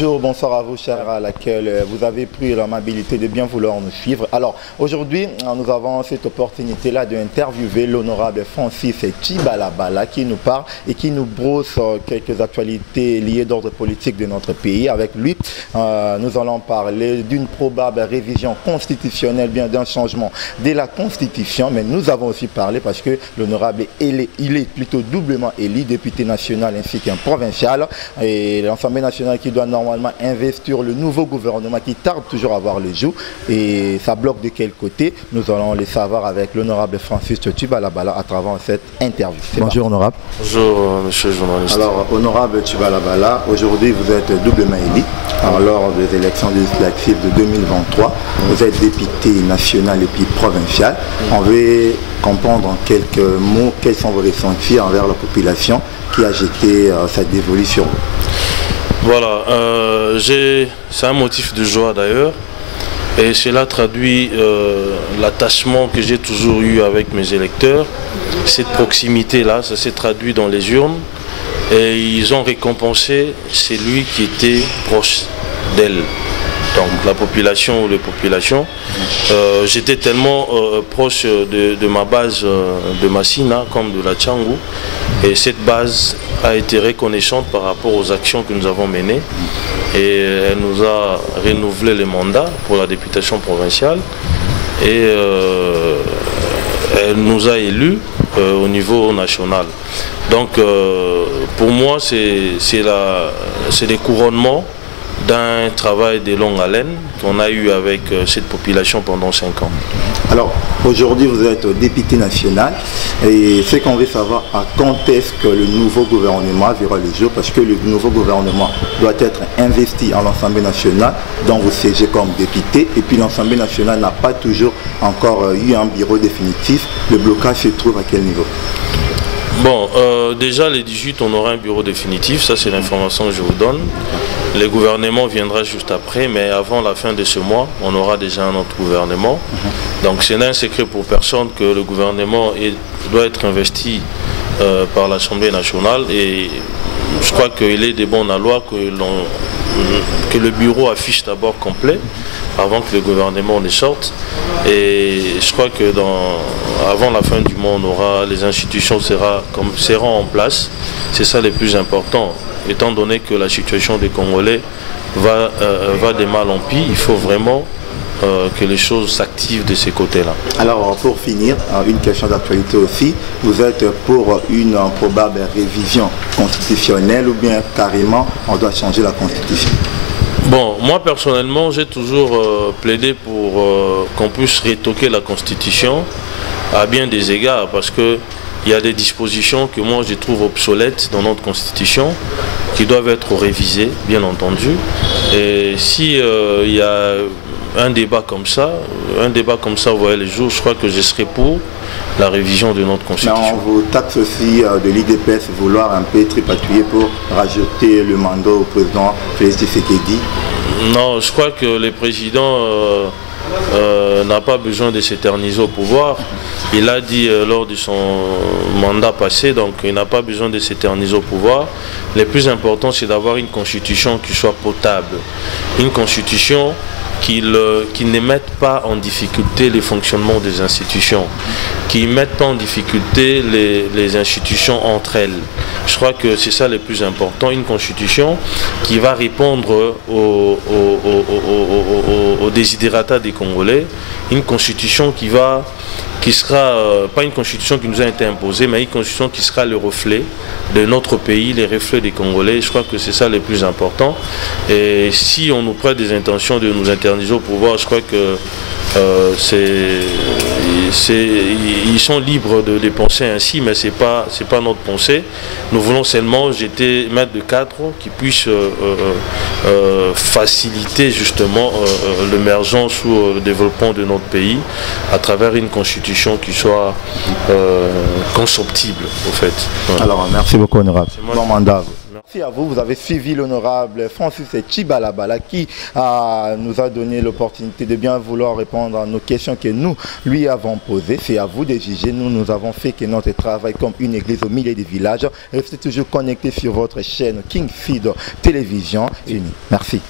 Bonjour, bonsoir à vous, chers à laquelle vous avez pris l'amabilité de bien vouloir nous suivre. Alors, aujourd'hui, nous avons cette opportunité-là d'interviewer l'honorable Francis Tchibalabala qui nous parle et qui nous brosse quelques actualités liées d'ordre politique de notre pays. Avec lui, nous allons parler d'une probable révision constitutionnelle, bien d'un changement de la Constitution. Mais nous avons aussi parlé parce que l'honorable, il est plutôt doublement élu, député national ainsi qu'un provincial. Et l'Assemblée nationale qui doit normalement investir le nouveau gouvernement qui tarde toujours à voir le jour. Et ça bloque de quel côté? Nous allons le savoir avec l'honorable Francis Tchibalabala à travers cette interview. Bonjour honorable. Bonjour monsieur le journaliste. Alors honorable Tchibalabala, aujourd'hui vous êtes doublement élu. Lors des élections législatives de 2023, vous êtes député national et puis provincial. On veut comprendre en quelques mots quels sont vos ressentis envers la population qui a jeté cette dévolution. Voilà, c'est un motif de joie d'ailleurs, et cela traduit l'attachement que j'ai toujours eu avec mes électeurs. Cette proximité-là, ça s'est traduit dans les urnes, et ils ont récompensé celui qui était proche d'elle. Donc la population ou les populations. J'étais tellement proche de ma base de Massina comme de la Tchangou, et cette base a été reconnaissante par rapport aux actions que nous avons menées, et elle nous a renouvelé les mandats pour la députation provinciale, et elle nous a élus au niveau national. Donc pour moi c'est des couronnements d'un travail de longue haleine qu'on a eu avec cette population pendant 5 ans. Alors aujourd'hui vous êtes député national, et ce qu'on veut savoir, à quand est-ce que le nouveau gouvernement verra le jour, parce que le nouveau gouvernement doit être investi à l'Assemblée nationale dont vous siégez comme député, et puis l'Assemblée nationale n'a pas toujours encore eu un bureau définitif. Le blocage se trouve à quel niveau? Bon, déjà les 18 on aura un bureau définitif, ça c'est l'information que je vous donne. Le gouvernement viendra juste après, mais avant la fin de ce mois, on aura déjà un autre gouvernement. Donc ce n'est un secret pour personne que le gouvernement doit être investi par l'Assemblée nationale, et je crois qu'il est de bon aloi que le bureau affiche d'abord complet avant que le gouvernement ne sorte. Et je crois que avant la fin du mois, les institutions seront en place. C'est ça le plus important. Étant donné que la situation des Congolais va de mal en pis, il faut vraiment que les choses s'activent de ces côtés-là. Alors pour finir, une question d'actualité aussi, vous êtes pour une probable révision constitutionnelle ou bien carrément on doit changer la Constitution? Bon, moi personnellement, j'ai toujours plaidé pour qu'on puisse retoquer la Constitution à bien des égards, parce que il y a des dispositions que moi je trouve obsolètes dans notre Constitution qui doivent être révisées, bien entendu. Et si il y a un débat comme ça, vous voyez les jours, je crois que je serai pour la révision de notre Constitution. Mais on vous taxe aussi de l'IDPS vouloir un peu tripatouiller pour rajouter le mandat au président Félix Tshisekedi. Non, je crois que le président n'a pas besoin de s'éterniser au pouvoir. Il a dit lors de son mandat passé, donc il n'a pas besoin de s'éterniser au pouvoir. Le plus important, c'est d'avoir une constitution qui soit potable. Une constitution qui ne mette pas en difficulté le fonctionnement des institutions, qui ne mette pas en difficulté les institutions entre elles. Je crois que c'est ça le plus important, une constitution qui va répondre aux desiderata des Congolais, une constitution qui sera pas une constitution qui nous a été imposée, mais une constitution qui sera le reflet de notre pays, les reflets des Congolais. Je crois que c'est ça le plus important. Et si on nous prête des intentions de nous interniser au pouvoir, je crois que ils sont libres de penser ainsi, mais c'est pas notre pensée. Nous voulons seulement mettre de cadres qui puissent faciliter justement l'émergence ou le développement de notre pays à travers une constitution qui soit constructible, au fait. Voilà. Alors merci beaucoup honorable. Bon mandat. Merci. Merci à vous. Vous avez suivi l'honorable Francis Tchibalabala qui nous a donné l'opportunité de bien vouloir répondre à nos questions que nous lui avons posées. C'est à vous de juger. Nous avons fait que notre travail comme une église au milieu des villages. Restez toujours connectés sur votre chaîne King Feed Télévision. Merci.